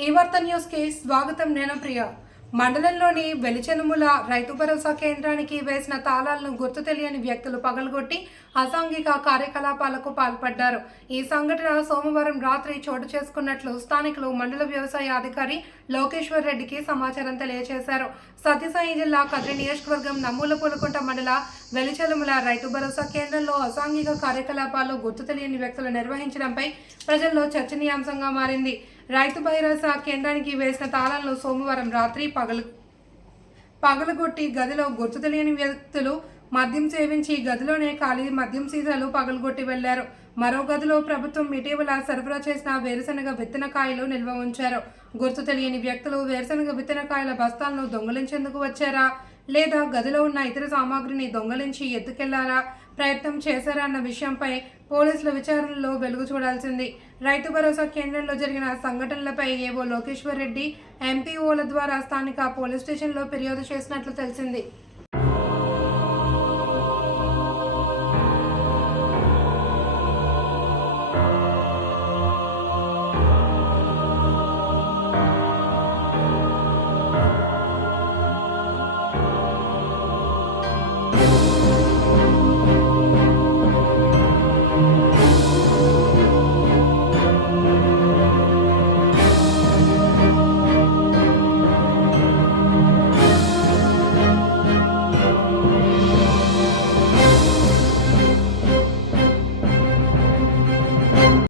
ఈ వార్త న్యూస్ కి స్వాగతం. నేను ప్రియ. మండలంలోని వెలిచెనుముల రైతు భరోసా కేంద్రానికి వేసిన తాళాలను గుర్తు తెలియని వ్యక్తులు పగలగొట్టి అసాంఘిక కార్యకలాపాలకు పాల్పడ్డారు. ఈ సంఘటన సోమవారం రాత్రి చోటు చేసుకున్నట్లు స్థానికులు మండల వ్యవసాయ అధికారి లోకేశ్వర్ రెడ్డికి సమాచారం తెలియజేశారు. సత్యసాయి జిల్లా కద్రి నియోజకవర్గం నమ్మూలపూలకుంట మండల వెలిచెనుముల రైతు భరోసా కేంద్రంలో అసాంఘిక కార్యకలాపాలు గుర్తు తెలియని వ్యక్తులు నిర్వహించడంపై ప్రజల్లో చర్చనీయాంశంగా మారింది. రైతు భరోసా కేంద్రానికి వేసిన తాళాలను సోమవారం రాత్రి పగలగొట్టి గదిలో గుర్తు తెలియని వ్యక్తులు మద్యం సేవించి గదిలోనే ఖాళీ మద్యం సీసాలు పగలగొట్టి వెళ్లారు. మరో గదిలో ప్రభుత్వం ఇటీవల సరఫరా చేసిన వేరుశనగ విత్తనకాయలు నిల్వ ఉంచారు. గుర్తు తెలియని వ్యక్తులు వేరుశనగ విత్తనకాయల బస్తాలను దొంగలించేందుకు వచ్చారా లేదా గదిలో ఉన్న ఇతర సామాగ్రిని దొంగలించి ఎత్తుకెళ్లారా ప్రయత్నం చేశారా అన్న విషయంపై పోలీసుల విచారణలో వెలుగు చూడాల్సింది. రైతు భరోసా కేంద్రంలో జరిగిన సంఘటనలపై ఏవో లోకేశ్వర్ రెడ్డి ఎంపీఓల ద్వారా స్థానిక పోలీస్ స్టేషన్లో ఫిర్యాదు చేసినట్లు తెలిసింది.